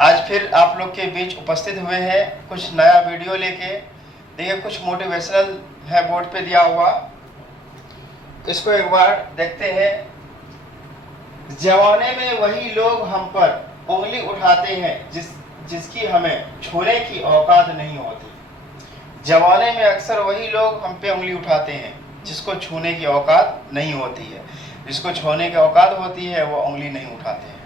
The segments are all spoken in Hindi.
आज फिर आप लोग के बीच उपस्थित हुए हैं कुछ नया वीडियो लेके। देखिए कुछ मोटिवेशनल है बोर्ड पे दिया हुआ, इसको एक बार देखते हैं। जमाने में वही लोग हम पर उंगली उठाते हैं जिसकी हमें छूने की औकात नहीं होती। जमाने में अक्सर वही लोग हम पे उंगली उठाते हैं जिसको छूने की औकात नहीं होती है। जिसको छूने की औकात होती है वो उंगली नहीं उठाते हैं।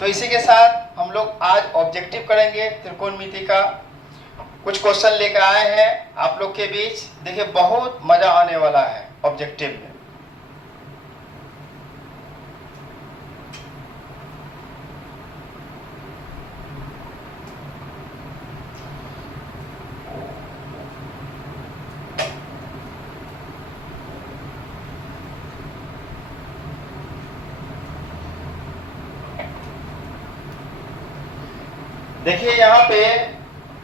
तो इसी के साथ हम लोग आज ऑब्जेक्टिव करेंगे त्रिकोणमिति का। कुछ क्वेश्चन लेकर आए हैं आप लोग के बीच। देखिए बहुत मजा आने वाला है ऑब्जेक्टिव में। देखिए यहाँ पे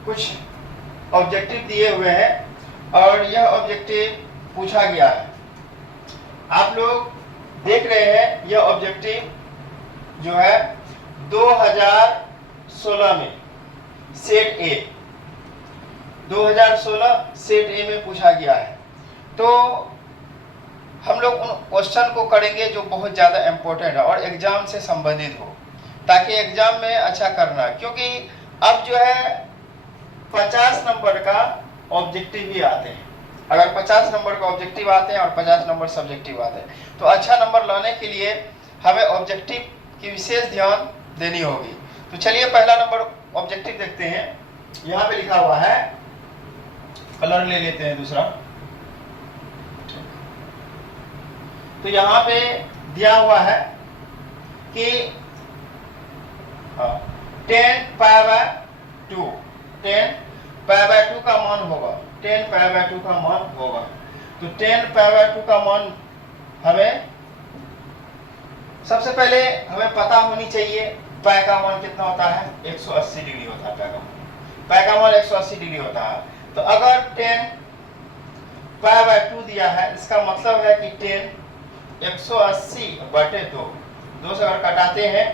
कुछ ऑब्जेक्टिव दिए हुए हैं और यह ऑब्जेक्टिव पूछा गया है। आप लोग देख रहे हैं यह ऑब्जेक्टिव जो है 2016 में सेट ए 2016 सेट ए में पूछा गया है। तो हम लोग उन क्वेश्चन को करेंगे जो बहुत ज़्यादा इम्पोर्टेंट है और एग्जाम से संबंधित हो, ताकि एग्जाम में अच्छा करना। क्योंकि अब जो है 50 नंबर का ऑब्जेक्टिव ही आते हैं। अगर 50 नंबर का ऑब्जेक्टिव आते हैं और 50 नंबर सब्जेक्टिव आते हैं, तो अच्छा नंबर लाने के लिए हमें ऑब्जेक्टिव की विशेष ध्यान देनी होगी। तो चलिए पहला नंबर ऑब्जेक्टिव देखते हैं। यहाँ पे लिखा हुआ है, कलर ले लेते हैं दूसरा। तो यहाँ पे दिया हुआ है कि 10 पाई बाय 2 10 पाई बाय 2 का मान होगा। 10 पाई बाय 2 का मान होगा। तो 10 पाई बाय 2 का मान हमें सबसे पहले हमें पता होनी चाहिए पाई का मान कितना होता है, 180 डिग्री होता है। पाई का मान 180 डिग्री होता है। तो अगर 10 पाई बाय 2 दिया है, इसका मतलब है कि 10 180 बटे 2 से अगर कटाते हैं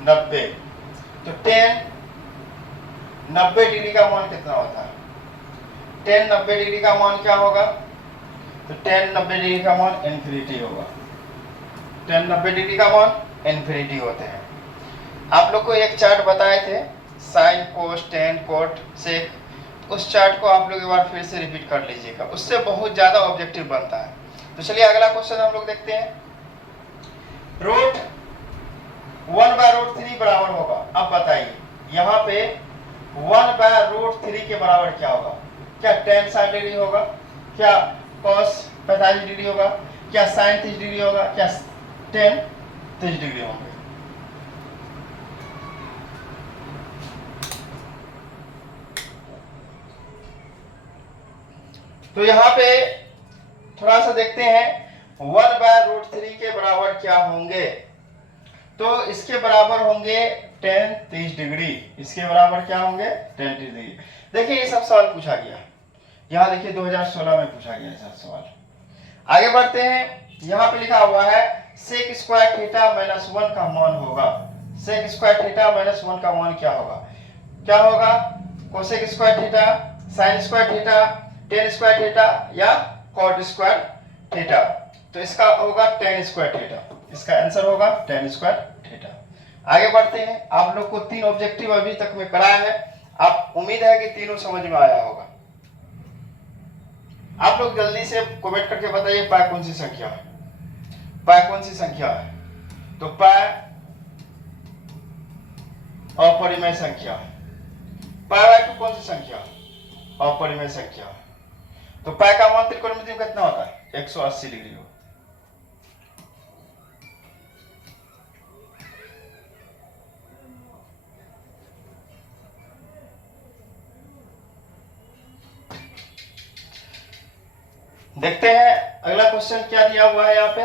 90, तो 10 90 डिग्री का मान कितना होता है? 10 90 डिग्री का मान क्या होगा? तो 10 90 डिग्री का मान इन्फिनिटी होगा। 10 90 डिग्री का मान इन्फिनिटी होते हैं। आप लोग को एक चार्ट बताए थे, sine cos tan cot sec. उस चार्ट को आप लोग एक बार फिर से रिपीट कर लीजिएगा, उससे बहुत ज्यादा ऑब्जेक्टिव बनता है। तो चलिए अगला क्वेश्चन हम लोग देखते हैं। रूट 1/√3 बराबर होगा। अब बताइए यहाँ पे 1/√3 के बराबर क्या होगा? क्या tan 60 डिग्री होगा? क्या cos 45 डिग्री होगा? क्या sin 30 डिग्री होगा? क्या tan 30 डिग्री होंगे? तो यहाँ पे थोड़ा सा देखते हैं 1/√3 के बराबर क्या होंगे। तो इसके बराबर होंगे tan 30 डिग्री। इसके बराबर क्या होंगे? tan 30 degree. देखिए ये सब सवाल पूछा गया, यहाँ देखिए 2016 में पूछा गया सब सवाल। आगे बढ़ते हैं। यहाँ पे लिखा हुआ है sec स्क्वायर थीटा -1 का मान होगा। sec स्क्वायर थीटा -1 का मान क्या होगा? क्या होगा? cosec square theta, sin square theta, tan square theta या cot स्क्वायर थीटा? तो इसका होगा tan स्क्वायर थीटा। इसका आंसर होगा tan स्क्वायर थीटा। आगे बढ़ते हैं। आप लोग को 3 ऑब्जेक्टिव अभी तक में कराया है। आप उम्मीद है कि तीनों समझ में आया होगा। आप लोग जल्दी से कमेंट करके बताइए पाई कौन सी संख्या है? पाई कौन सी संख्या है? तो पाई अपरिमेय संख्या है। पाई बाय 2 कौन सी संख्या है? अपरिमेय संख्या है। तो पाई का मान त्रिकोणमिति में कितना होता है? 180 डिग्री हो। देखते हैं अगला क्वेश्चन क्या दिया हुआ है यहाँ पे।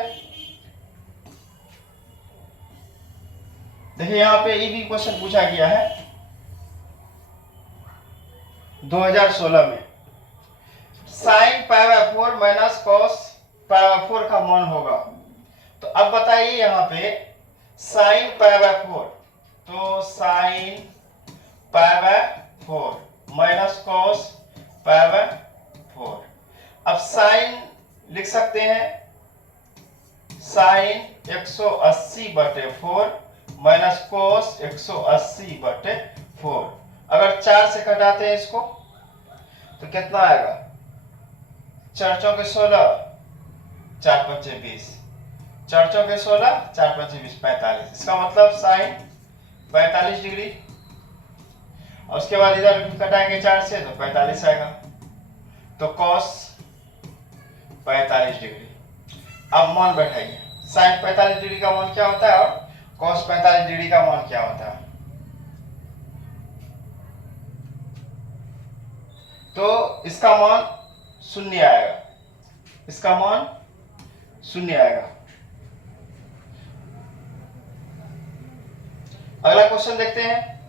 देखिए यहाँ पे ये भी क्वेश्चन पूछा गया है 2016 में। sin π/4 माइनस cos π/4 का मान होगा। तो अब बताइए यहाँ पे sin π/4 तो sine pi by 4 minus cos pi by 4। अब साइन लिख सकते हैं साइन 180/4 माइनस कोस 180/4। अगर 4 से घटाते हैं इसको तो कितना आएगा? 4 चौके 16, 4 पंचे 20, 4 चौके 16, 4 पंचे 20, 45। इसका मतलब साइन 45 डिग्री। और उसके बाद इधर घटाएंगे 4 से तो 45 आएगा, तो कॉस 45 डिग्री। अब मान बैठाइए, साइन 45 डिग्री का मान क्या होता है और कॉस 45 डिग्री का मान क्या होता है। तो इसका मान 0 आएगा, इसका मान 0 आएगा। अगला क्वेश्चन देखते हैं,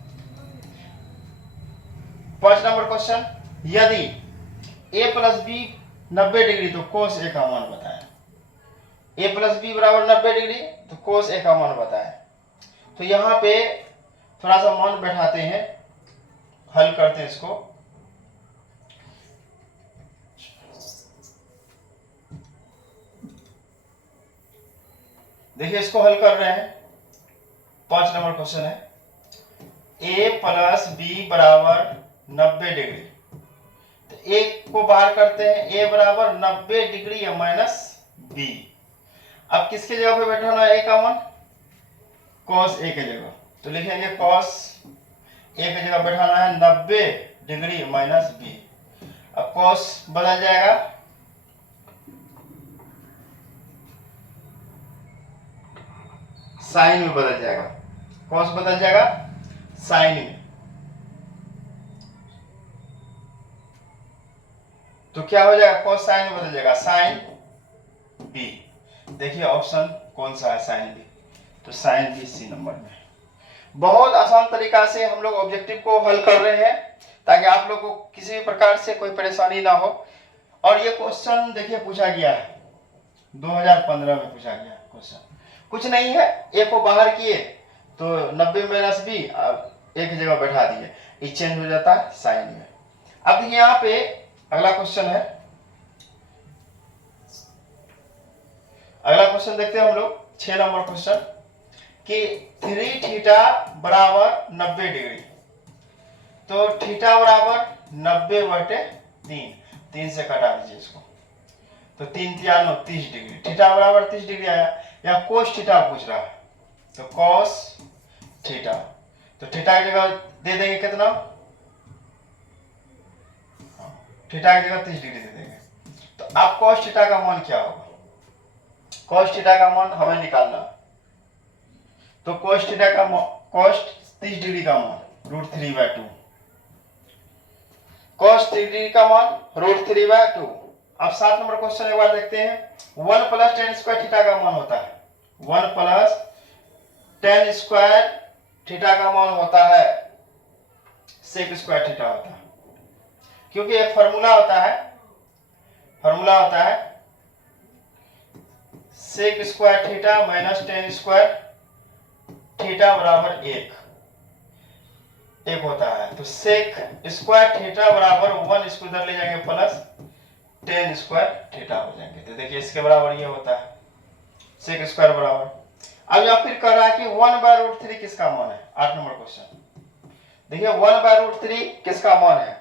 5 नंबर क्वेश्चन। यदि a प्लस बी 90 डिग्री तो कोस a का मान बताएं। a प्लस बी बराबर 90 डिग्री तो कोस a का मान बताएं। तो यहां पे थोड़ा सा मान बैठाते हैं, हल करते हैं इसको। देखिए इसको हल कर रहे हैं, 5 नंबर क्वेश्चन है। a प्लस बी बराबर 90 डिग्री, तो a को बाहर करते हैं, a बराबर 90 डिग्री या माइनस b। अब किसके जगह पे बैठाना है a का मान? cos a के जगह, तो लिखेंगे cos a के जगह बैठाना है 90 डिग्री माइनस b। अब cos बदल जाएगा, साइन में बदल जाएगा, कॉस बदल जाएगा साइन में। तो क्या हो जाएगा? कॉस साइन में बदल जाएगा, साइन बी। देखिए ऑप्शन कौन सा है? Sine B. तो साइन बी सी नंबर में। बहुत आसान तरीका से हम लोग ऑब्जेक्टिव को हल कर रहे हैं ताकि आप लोग को किसी भी प्रकार से कोई परेशानी ना हो। और ये क्वेश्चन देखिए पूछा गया है 2015 में पूछा गया क्वेश्चन। कुछ नहीं है, ए को बाहर किए तो 90 माइनस बी एक जगह बैठा दिए, ये चेंज हो जाता है साइन में। अब देखिए यहाँ पे अगला क्वेश्चन है, अगला क्वेश्चन देखते हैं हम लोग, 6 नंबर क्वेश्चन कि 3 थीटा बराबर 90 डिग्री। तो थीटा बराबर 90/3, 3 से कटा दीजिए इसको, तो 3 3 9 30 डिग्री। थीटा बराबर 30 डिग्री आया, या कोस थीटा पूछ रहा है तो कॉस थीटा, तो थीटा की जगह दे देंगे कितना? थीटा की जगह 30 डिग्री दे देंगे। तो अब कॉस थीटा का मान क्या होगा? कॉस थीटा का मान हमें निकालना, तो कॉस थीटा का कॉस 30 डिग्री का मान √3/2, कॉस 30 डिग्री का मान √3/2। अब 7 नंबर क्वेश्चन एक बार देखते हैं, 1 + tan स्क्वायर थीटा का मान होता है, 1 + tan स्क्वायर थीटा का मान होता है सेक स्क्वायर थीटा होता है, क्योंकि एक फॉर्मूला होता है, फॉर्मूला होता है sec square theta minus tan square theta बराबर 1 होता है। तो सेक स्क्वायर थीटा बराबर 1, इसको इधर ले जाएंगे प्लस tan स्क्वायर थीटा हो जाएंगे। तो देखिए इसके बराबर ये होता है सेक स्क्वायर बराबर। अब या फिर कह रहा है कि 1/√3 किसका मान है? 8 नंबर क्वेश्चन देखिए 1/√3 किसका मान है?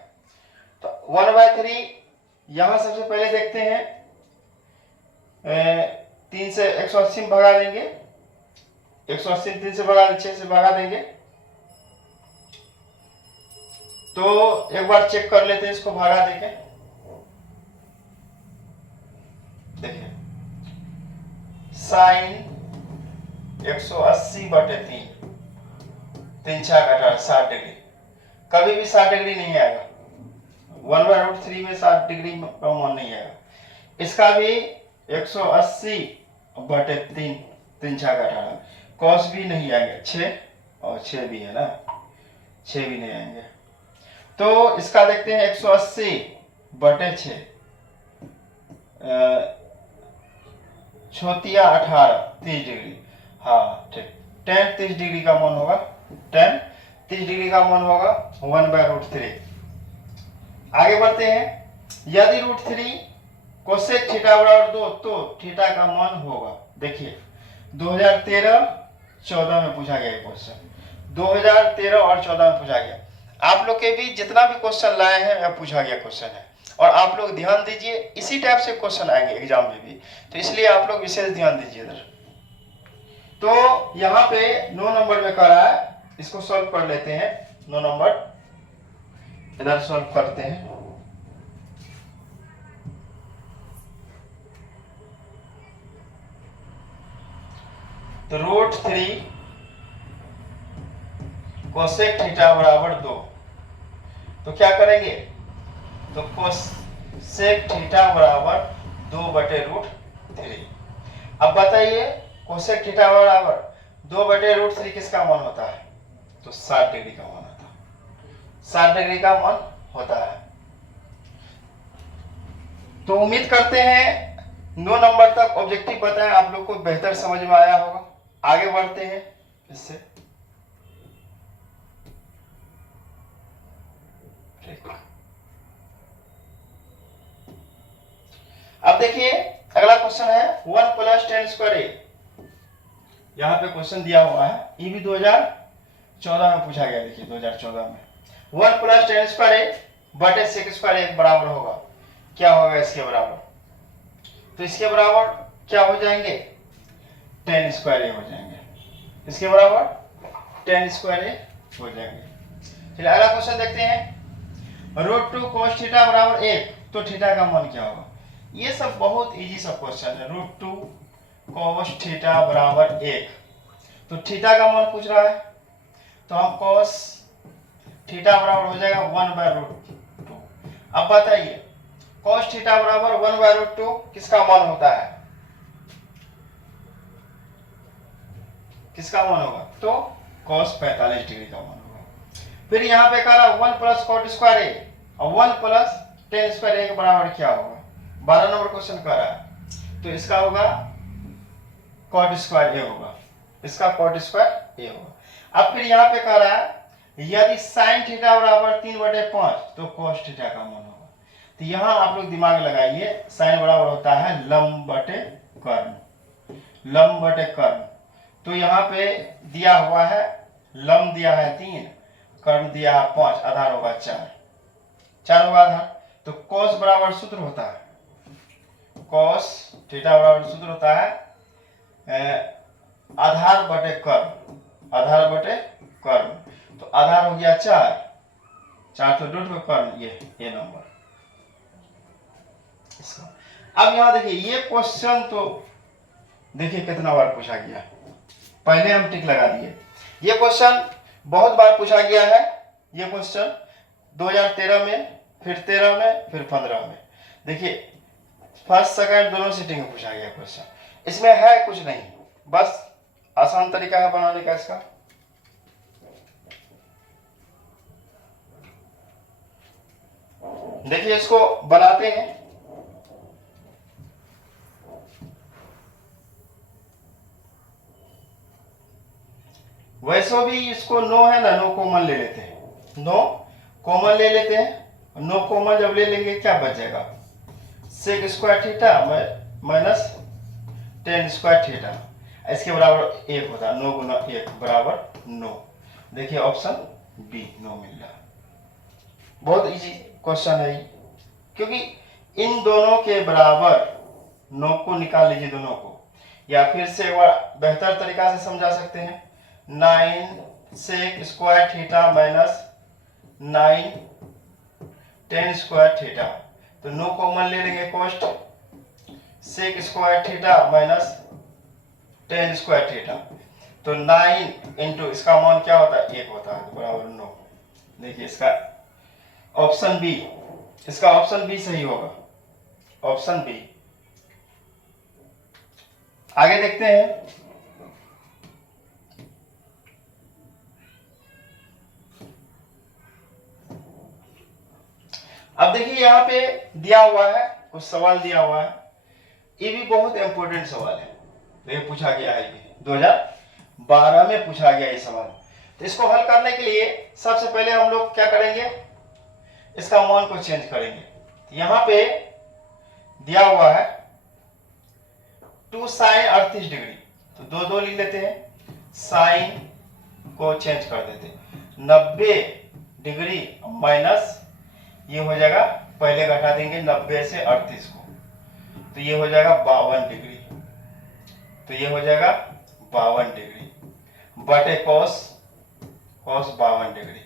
तो 1/3 यहां सबसे पहले देखते हैं, 3 से 180 में भगा देंगे, 180 3 से भगा 6 से भगा देंगे। तो एक बार चेक कर लेते हैं इसको भगा देंगे। देखिए साइन 180/3, 3 6 18 60 डिग्री, कभी भी 60 डिग्री नहीं आएगा, 1/√3 में 60 डिग्री का मान नहीं आएगा। इसका भी 180/3, 3 6 18, कॉस भी नहीं आएंगे, 6 और 6 भी है ना, 6 भी नहीं आएंगे। तो इसका देखते हैं 180/6, 6 × 18 30 डिग्री, हाँ ठीक, tan 30 डिग्री का मान होगा tan 30 डिग्री का मान होगा 1/√3। आगे बढ़ते हैं, यदि √3 कोसेक थीटा बराबर 2 तो थीटा का मान होगा। देखिए 2013-14 में पूछा गया क्वेश्चन, 2013 और 14 में पूछा गया। आप लोग के भी जितना भी क्वेश्चन लाए हैं वह पूछा गया क्वेश्चन है, और आप लोग ध्यान दीजिए इसी टाइप से क्वेश्चन आएंगे एग्जाम में भी, तो इसलिए आप लोग विशेष ध्यान दीजिए इधर। तो यहाँ पे 9 नंबर में कर रहा है, इसको सॉल्व कर लेते हैं। 9 नंबर इधर सॉल्व करते हैं। तो √3 कोसेक थीटा बराबर 2, तो क्या करेंगे, तो कोसेक थीटा बराबर 2/√3। अब बताइए कोसेक थीटा बराबर 2/√3 किसका मान होता है, तो 60 डिग्री का मान होता है, 60 डिग्री का मान होता है। तो उम्मीद करते हैं 9 नंबर तक ऑब्जेक्टिव बताएं आप लोग को बेहतर समझ में आया होगा। आगे बढ़ते हैं इससे। अब देखिए अगला क्वेश्चन है 1 + tan²a। यहाँ पे क्वेश्चन दिया हुआ है, ये भी 2014 में पूछा गया। देखिए 2014 में 1 + tan² बटे sec² बराबर होगा, क्या होगा इसके बराबर, तो इसके बराबर क्या हो जाएंगे, tan² हो जाएंगे, इसके बराबर tan² हो जाएंगे। चलिए अगला क्वेश्चन देखते हैं, √2 cos थीटा बराबर 1, तो थीटा का मान क्या होगा। ये सब बहुत इजी सब क्वेश्चन है। √2 cos थीटा बराबर 1, तो थीटा का मान पूछ रहा है, तो हम cos थीटा बराबर हो जाएगा 1/√2। अब बताइए cos थीटा बराबर 1/√2 किसका मान होता है, किसका मान होगा, तो cos 45 डिग्री का मान होगा। फिर यहाँ पे कह रहा 1 + cot²a और 1 + tan²a के बराबर क्या होगा, 12 नंबर क्वेश्चन कर रहा है, तो इसका होगा cot²a होगा, इसका cot²a होगा। अब फिर यहाँ पे कह रहा है यदि sin थीटा बराबर 3/5 तो cos थीटा का मान होगा। तो यहाँ आप लोग दिमाग लगाइए, sin बराबर होता है लंब बटे कर्ण, लंब बटे कर्ण। तो यहाँ पे दिया हुआ है लंब दिया है 3, कर्ण दिया है 5, आधार होगा 4 होगा आधार। तो cos बराबर सूत्र होता है, cos थीटा बराबर सूत्र होता है आधार बटे कर्ण, आधार बटे कर्ण। तो आधार हो गया 4 तो डॉट में कर्ण, ये नंबर इसका। अब यहाँ देखिए ये क्वेश्चन तो देखिए कितना बार पूछा गया, पहले हम टिक लगा दिए। ये क्वेश्चन बहुत बार पूछा गया है, ये क्वेश्चन 2013 में, फिर 13 में, फिर 15 में। देखिए फर्स्ट सेकंड दोनों सिटिंग में पूछा गया क्वेश्चन, इसमें है कुछ नहीं, बस आसान तरीका है बनाने का इसका। देखिए इसको बनाते हैं, वैसे भी इसको नो है ना, नो कॉमन ले लेते हैं, नो कॉमन ले लेते हैं। नो कॉमन जब ले लेंगे क्या बच जाएगा, sec² theta minus tan² theta, इसके बराबर 1 होता है, 9 × 1 बराबर 9। देखिए ऑप्शन बी 9 मिल रहा है। बहुत इजी क्वेश्चन है, क्योंकि इन दोनों के बराबर 9 को निकाल लीजिए दोनों को, या फिर से बेहतर तरीका से समझा सकते हैं, 9 sec² theta minus 9 tan² theta. तो 9 कॉमन ले लेंगे, cost sec² theta minus tan² theta. तो 9 इंटू इसका मान क्या होता है, 1 होता है, तो बराबर 9। देखिए इसका ऑप्शन बी, इसका ऑप्शन बी सही होगा, ऑप्शन बी। आगे देखते हैं, अब देखिए यहाँ पे दिया हुआ है, कुछ सवाल दिया हुआ है, ये भी बहुत इंपॉर्टेंट सवाल है, तो ये पूछा गया है, 2012 में पूछा गया ये सवाल। तो इसको हल करने के लिए सबसे पहले हम लोग क्या करेंगे, इसका मान को चेंज करेंगे। तो यहाँ पे दिया हुआ है 2 sin 38 डिग्री, तो दो दो लिख लेते हैं, साइन को चेंज कर देते हैं 90 डिग्री माइनस ये हो जाएगा, पहले घटा देंगे 90 से 38 को, तो ये हो जाएगा 52 डिग्री, तो ये हो जाएगा 52 डिग्री बटे कॉस 52 डिग्री।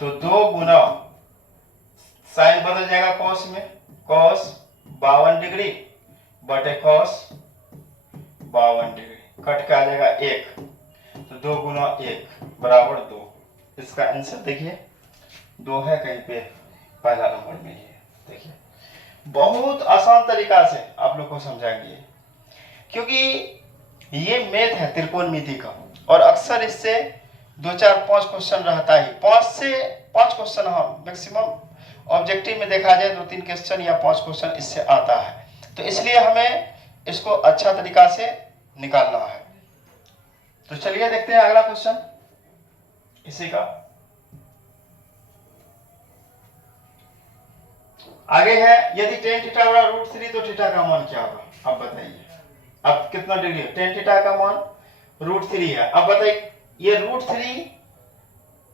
तो 2 गुना साइन बदल जाएगा कॉस में, कॉस 52 डिग्री बटे कॉस 52 डिग्री, कट के आ जाएगा 1, तो 2 गुना 1 बराबर 2। इसका आंसर देखिए 2 है कहीं पे पहला नंबर में। ये देखिए बहुत आसान तरीका से आप लोग को समझाएंगे, क्योंकि ये मैथ है त्रिकोणमिति का, और अक्सर इससे 2 4 5 क्वेश्चन रहता ही, 5 से 5 क्वेश्चन, हाँ मैक्सिमम ऑब्जेक्टिव में देखा जाए 2-3 क्वेश्चन या 5 क्वेश्चन इससे आता है, तो इसलिए हमें इसको अच्छा तरीका से निकालना है। तो चलिए देखते हैं अगला क्वेश्चन इसी का। आगे है, यदि tan थीटा बराबर √3 तो थीटा का मान क्या होगा, अब बताइए। अब कितना डिग्री है, tan थीटा का मान √3 है, अब बताइए ये √3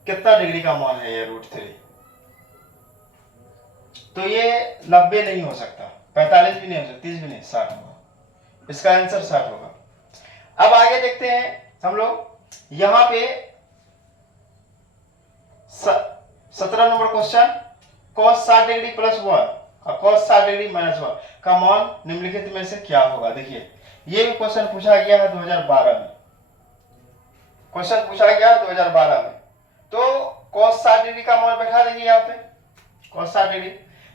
कितना डिग्री का मान है, ये √3 तो ये 90 नहीं हो सकता, 45 भी नहीं हो सकता, 30 भी नहीं, 60 होगा, इसका आंसर 60 होगा। अब आगे देखते हैं हम लोग, यहां पे 17 number question, cos 60 degree plus 1 और cos 60 डिग्री माइनस 1 का मान निम्नलिखित में से क्या होगा। देखिए ये भी क्वेश्चन पूछा गया है 2012 में, क्वेश्चन पूछा गया है 2012 में। तो cos 60 डिग्री का मान बैठा देंगे यहाँ पे, cos 60 डिग्री,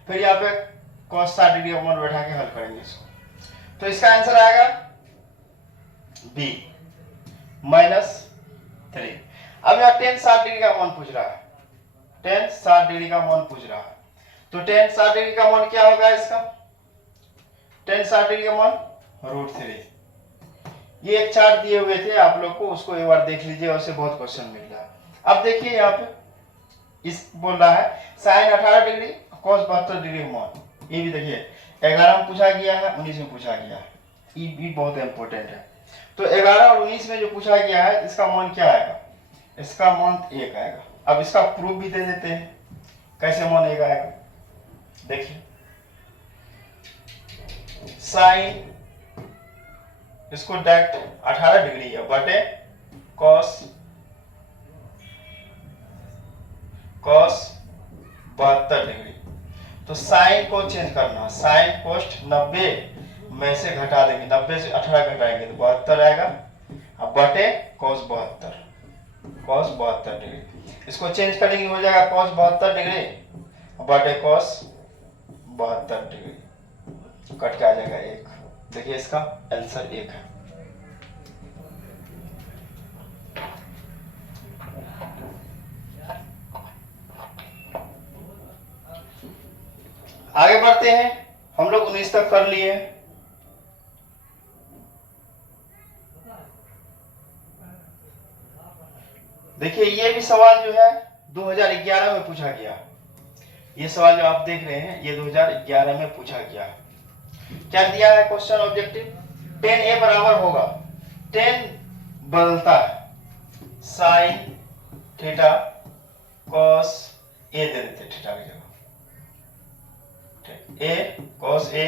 फिर यहाँ पे cos 60 डिग्री का मान बैठा के हल करेंगे इसको, तो इसका आंसर आएगा बी -3। अब यहाँ tan 60 डिग्री का मान पूछ रहा है, tan 60 डिग्री का मान पूछ रहा है, तो tan 60 डिग्री का मान क्या होगा इसका, tan 60 डिग्री का मान √3। ये एक चार्ट दिए हुए थे आप लोग को, उसको एक बार देख लीजिए, उससे बहुत क्वेश्चन मिल रहा है। अब देखिए यहाँ पे इस बोल रहा है sin 18 डिग्री cos 72 डिग्री का मान, ये भी देखिए 11 में पूछा गया है, 19 में पूछा गया है, ये भी बहुत इंपॉर्टेंट है। तो 11 और 19 में जो पूछा गया है इसका मान क्या आएगा, इसका मान 1 आएगा। अब इसका प्रूफ भी दे देते हैं, कैसे मान 1 आएगा, देखिए साइन इसको डायरेक्ट 18 डिग्री है बटे cos 72 डिग्री, तो साइन को चेंज करना, साइन कोस्ट 90 में से घटा देंगे, 90 से 18 घटाएंगे तो 72 आएगा, अब बटे cos 72 डिग्री, इसको चेंज करेंगे हो जाएगा cos 72 डिग्री बटे cos 72 डिग्री, कट के आ जाएगा 1। देखिए इसका आंसर 1 है। आगे बढ़ते हैं, हम लोग 19 तक कर लिए। देखिए ये भी सवाल जो है 2011 में पूछा गया, ये सवाल जो आप देख रहे हैं ये 2011 में पूछा गया। क्या दिया है क्वेश्चन ऑब्जेक्टिव, tan a बराबर होगा, tan बदलता है साइन थीटा cos a दे देते थीटा की जगह, a cos a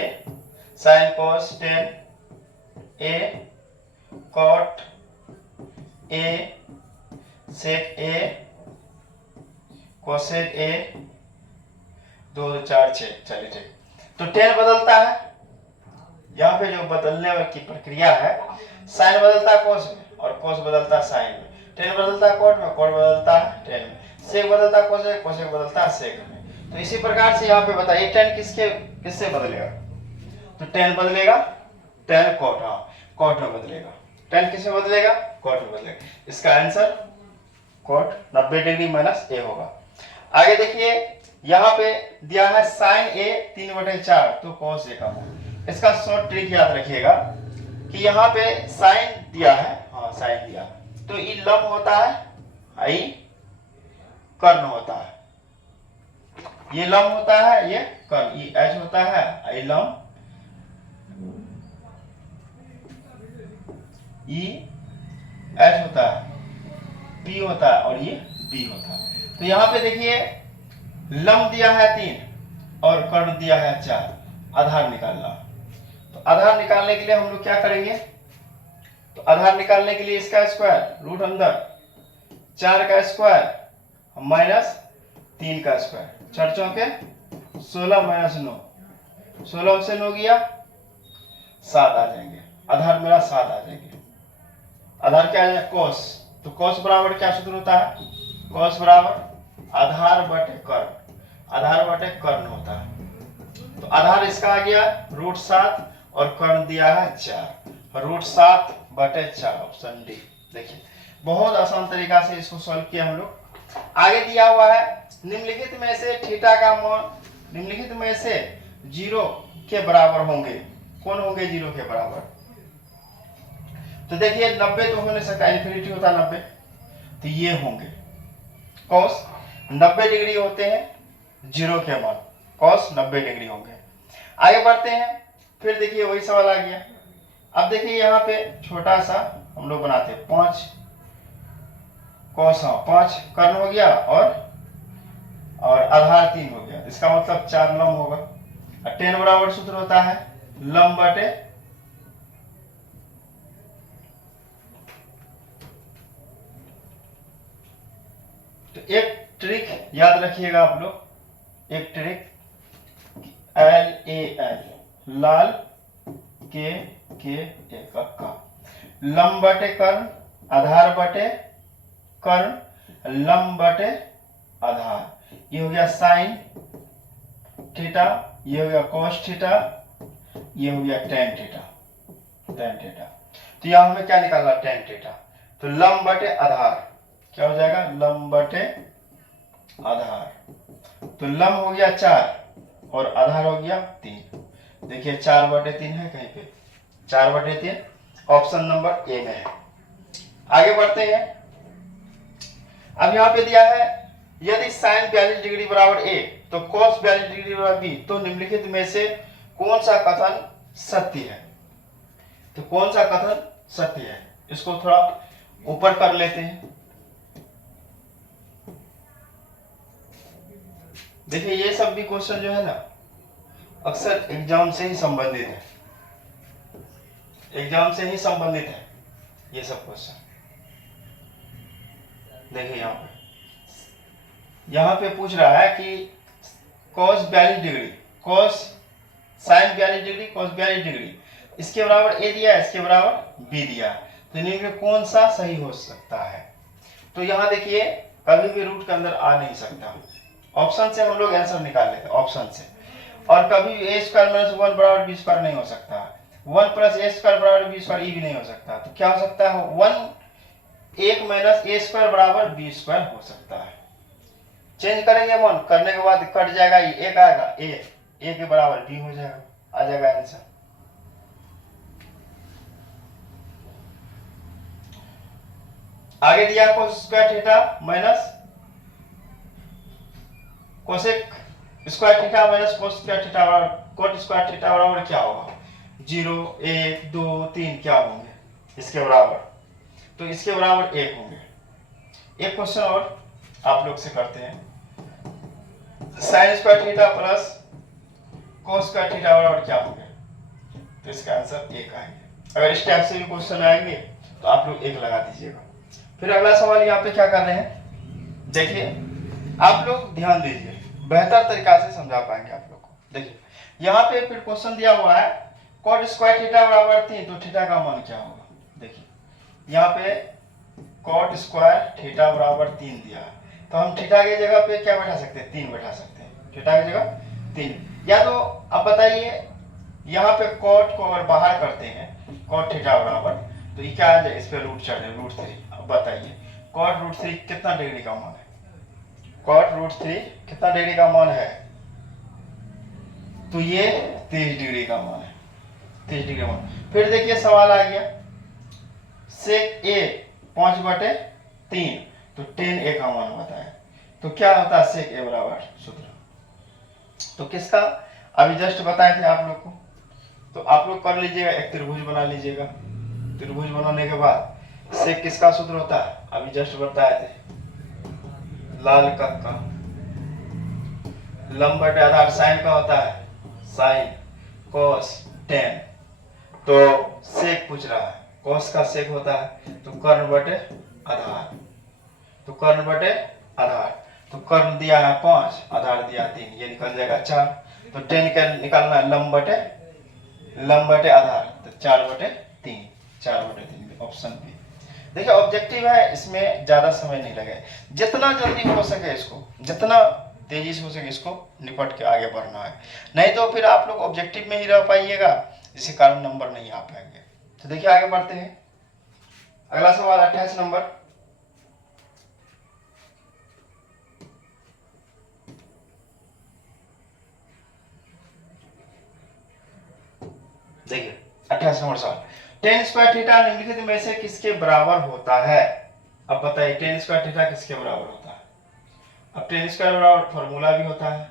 sin cos tan a cot a sec a cosec a 2 4 6। चलिए ठीक, तो tan बदलता है, यहाँ पे जो बदलने की प्रक्रिया है, साइन बदलता है cos में और cos बदलता है साइन में, tan बदलता है cot में, cot बदलता है tan में, sec बदलता है cosec, cosec बदलता है sec में। तो इसी प्रकार से यहाँ पे बताइए tan किससे बदलेगा, तो tan बदलेगा tan cot, हाँ cot में बदलेगा, tan किसमें बदलेगा, cot में बदलेगा, इसका answer cot 90 degree minus a होगा। आगे देखिए यहाँ पे दिया है sin a 3/4 तो cos a का मान, इसका शॉर्ट ट्रिक याद रखिएगा कि यहाँ पे साइन दिया है, हाँ साइन दिया तो ये लंब होता है आई कर्ण होता है, ये लंब होता है, ये कर्ण, ये एच होता है, आई लंब, ई एच होता है, पी होता है और ये बी होता है। तो यहां पे देखिए लंब दिया है 3 और कर्ण दिया है 4, आधार निकालना। तो आधार निकालने के लिए हम लोग क्या करेंगे, तो आधार निकालने के लिए इसका स्क्वायर रूट अंदर 4 का स्क्वायर माइनस 3 का स्क्वायर, 4 चौके 16 माइनस 9, 16 से 9 गया 7 आ जाएंगे, आधार मेरा 7 आ जाएंगे। आधार क्या है, कोस, तो कोस बराबर क्या सूत्र होता है, कोस बराबर आधार बटे कर्ण, आधार बटे कर्ण होता है। तो आधार इसका आ गया रूट 7 और कर्ण दिया है 4, रूट 7 बटे 4, ऑप्शन डी। देखिए बहुत आसान तरीका से इसको सॉल्व किया हम लोग। आगे दिया हुआ है निम्नलिखित में से थीटा का मान निम्नलिखित में से 0 के बराबर होंगे, कौन होंगे 0 के बराबर, तो देखिए 90 तो हो नहीं सकता, इन्फिनिटी होता 90, तो ये होंगे कॉस 90 डिग्री होते हैं 0 के मान, कॉस 90 डिग्री होंगे। आगे बढ़ते हैं, फिर देखिए वही सवाल आ गया। अब देखिए यहाँ पे छोटा सा हम लोग बनाते हैं 5 कॉस, 5 कर्ण हो गया और आधार 3 हो गया, इसका मतलब 4 लंब होगा। 10 बराबर सूत्र होता है लंब बटे तो एक ट्रिक याद रखिएगा आप लोग, एक ट्रिक LAL लाल के एक का लंब बटे कर्ण, आधार बटे कर्ण, लंब बटे आधार, ये हो गया साइन थीटा, ये हो गया कॉस थीटा, ये हो गया टेन थीटा, टेन थीटा। तो यहां हमें क्या निकालना, टेन थीटा, तो लंब बटे आधार क्या हो जाएगा, लंब बटे आधार, तो लंब हो गया 4 और आधार हो गया 3। देखिए 4 बटे 3 है कहीं पे, 4 बटे 3 ऑप्शन नंबर ए में है। आगे बढ़ते हैं, अब यहाँ पे दिया है यदि साइन 42 डिग्री बराबर ए तो कॉस 42 डिग्री बराबर बी, तो निम्नलिखित में से कौन सा कथन सत्य है, तो कौन सा कथन सत्य है, इसको थोड़ा ऊपर कर लेते हैं। देखिए ये सब भी क्वेश्चन जो है ना अक्सर एग्जाम से ही संबंधित है, एग्जाम से ही संबंधित है ये सब क्वेश्चन। देखिए यहाँ पे पूछ रहा है कि cos 42 degree, cos sin 42 degree, cos 42 degree, इसके बराबर ए दिया है, इसके बराबर बी दिया है, तो इनमें में कौन सा सही हो सकता है। तो यहाँ देखिए कभी भी रूट के अंदर आ नहीं सकता, ऑप्शन से हम लोग आंसर निकाल लेते हैं ऑप्शन से, और कभी भी ए स्क्वायर माइनस 1 बराबर बी स्क्वायर नहीं हो सकता, 1 प्लस ए स्क्वायर बराबर बी स्क्वायर ये भी नहीं हो सकता, तो क्या हो सकता है 1 माइनस ए स्क्वायर बराबर बी स्क्वायर हो सकता है। चेंज करेंगे मन, करने के बाद कट जाएगा, ये एक आएगा, ए के बराबर बी हो जाएगा, आ जाएगा आंसर। आगे दिया cos square theta minus cosec square theta minus cos square theta बराबर कोट स्क्वायर थीटा बराबर क्या होगा, 0 1 2 3 क्या होंगे इसके बराबर, तो इसके बराबर 1 होंगे। एक क्वेश्चन और आप लोग से करते हैं, sine square theta plus cos square theta बराबर क्या होंगे, तो इसका आंसर 1 आएंगे। अगर इस टाइप से भी क्वेश्चन आएंगे तो आप लोग 1 लगा दीजिएगा। फिर अगला सवाल यहाँ पे क्या कर रहे हैं, देखिए आप लोग ध्यान दीजिए, बेहतर तरीका से समझा पाएंगे आप लोग को। देखिए यहाँ पे फिर क्वेश्चन दिया हुआ है कॉट स्क्वायर थीटा बराबर 3, तो थीटा का मान क्या होगा। देखिए यहाँ पे कॉट स्क्वायर थीटा बराबर 3 दिया है, तो हम थीटा की जगह पे क्या बैठा सकते हैं, 3 बैठा सकते हैं, थीटा की जगह 3। या तो अब बताइए यहाँ पे कॉट को अगर बाहर करते हैं कॉट थीटा बराबर, तो ये क्या आ जाए, इस पे रूट चढ़े रूट 3। अब बताइए कॉट रूट 3 कितना डिग्री का मान है, कॉट रूट 3 कितना डिग्री का मान है, तो ये 30 डिग्री का मान है, 30 डिग्री मान। फिर देखिए सवाल आ गया सेक ए 5/3, तो 10a का मान बताएं। तो क्या होता है sec a बराबर सूत्र। तो किसका अभी जस्ट बताए थे आप लोग को। तो आप लोग कर लीजिएगा, एक त्रिभुज बना लीजिएगा। त्रिभुज बनाने के बाद sec किसका सूत्र होता है अभी जस्ट बताए थे, लाल का लंब बटे आधार साइन का होता है साइन cos 10। तो सेक पूछ रहा है, cos का सेक होता है तो कर्ण बटे आधार, तो कर्ण बटे आधार। तो कर्ण दिया है 5, आधार दिया 3, ये निकल जाएगा 4। तो 10 का निकालना है लंब बटे आधार, तो 4/3, 4/3 ऑप्शन बी। देखिए ऑब्जेक्टिव है, इसमें ज्यादा समय नहीं लगे, जितना जल्दी हो सके इसको, जितना तेजी से हो सके इसको निपट के आगे बढ़ना है, नहीं तो फिर आप लोग ऑब्जेक्टिव में ही रह पाइएगा, इसी कारण नंबर नहीं आ पाएंगे। तो देखिए आगे बढ़ते हैं, अगला सवाल 28 नंबर। देखिए 28 नंबर सवाल, tan स्क्वायर थीटा निम्नलिखित में से किसके बराबर होता है। अब बताइए tan स्क्वायर थीटा किसके बराबर होता है। अब tan स्क्वायर बराबर फॉर्मूला भी होता है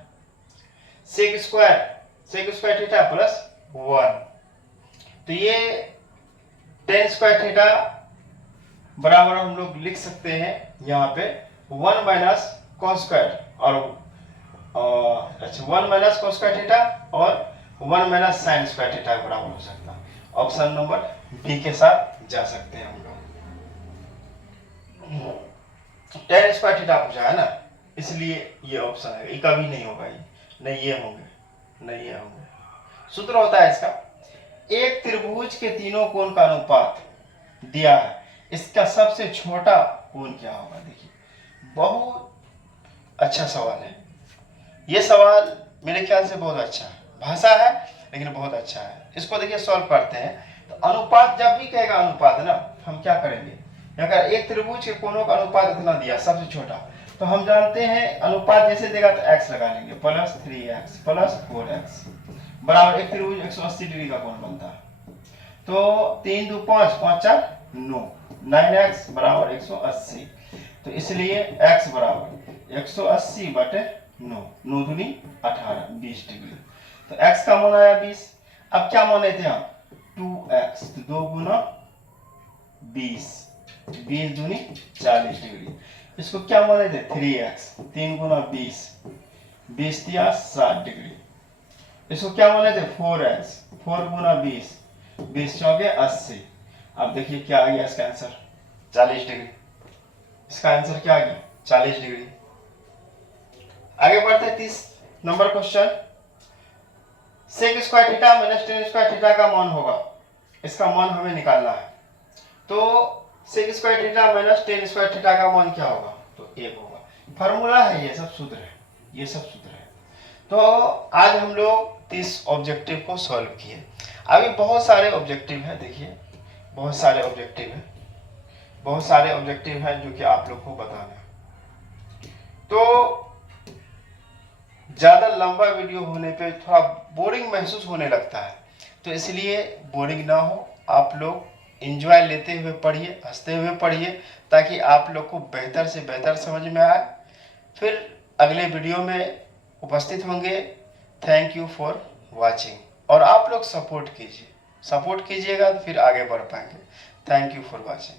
sec स्क्वायर थीटा प्लस 1। तो ये tan स्क्वायर थीटा बराबर हम लोग लिख सकते हैं यहाँ पे 1 माइनस cos स्क्वायर और अच्छा 1 माइनस cos स्क्वायर थीटा और 1 माइनस sin स्क्वायर थीटा के बराबर हो सकता है। ऑप्शन नंबर बी के साथ जा सकते हैं हम लोग। tan स्क्वायर थीटा पूछा है ना, इसलिए ये ऑप्शन है, ये कभी नहीं होगा, ये नहीं ये होंगे, नहीं ये होंगे। सूत्र होता है इसका, एक त्रिभुज के तीनों कोण का अनुपात दिया है, इसका सबसे छोटा कोण क्या होगा। देखिए बहुत अच्छा सवाल है ये सवाल, मेरे ख्याल से बहुत अच्छा है, भाषा है लेकिन बहुत अच्छा है। इसको देखिए सॉल्व करते हैं। तो अनुपात जब भी कहेगा अनुपात ना, हम क्या करेंगे, अगर एक त्रिभुज के कोणों का अनुपात इतना दिया सबसे छोटा, तो हम जानते हैं अनुपात जैसे देगा तो x लगा लेंगे, प्लस 3x प्लस 4x बराबर एक त्रिभुज 180 डिग्री का कोण बनता है। तो 3 2 5 5 4 9, 9x बराबर 180। तो इसलिए x बराबर 180 बटे 9, 9 दूनी 18, 20 डिग्री। तो x का मान आया 20। अब क्या माने थे हम 2x, तो 2 गुना 20, 20 दूनी 40 डिग्री। इसको क्या माने थे 3x, 3 गुना 20, 20 दिया 60 डिग्री। इसको क्या माने थे 4x, 4 गुना 20, 20 चौके 80। अब देखिए क्या आ गया इसका आंसर 40 डिग्री। इसका आंसर क्या आ गया 40 डिग्री। आगे बढ़ते हैं 30 number question, sec square theta minus tan square theta का मान होगा, इसका मान हमें निकालना है। तो sec square theta minus tan square theta का मान क्या होगा, तो 1 होगा। फार्मूला है, ये सब सूत्र है, ये सब सूत्र है। तो आज हम लोग 30 ऑब्जेक्टिव को सॉल्व किए। अभी बहुत सारे ऑब्जेक्टिव हैं, देखिए बहुत सारे ऑब्जेक्टिव हैं, बहुत सारे ऑब्जेक्टिव हैं जो कि आप लोग को बताना है। तो ज्यादा लंबा वीडियो होने पे थोड़ा बोरिंग महसूस होने लगता है, तो इसलिए बोरिंग ना हो, आप लोग एंजॉय लेते हुए पढ़िए, हंसते हुए पढ़िए, ताकि आप लोग को बेहतर से बेहतर समझ में आए। फिर अगले वीडियो में उपस्थित होंगे। थैंक यू फॉर वाचिंग, और आप लोग सपोर्ट कीजिए, सपोर्ट कीजिएगा तो फिर आगे बढ़ पाएंगे। Thank you for watching.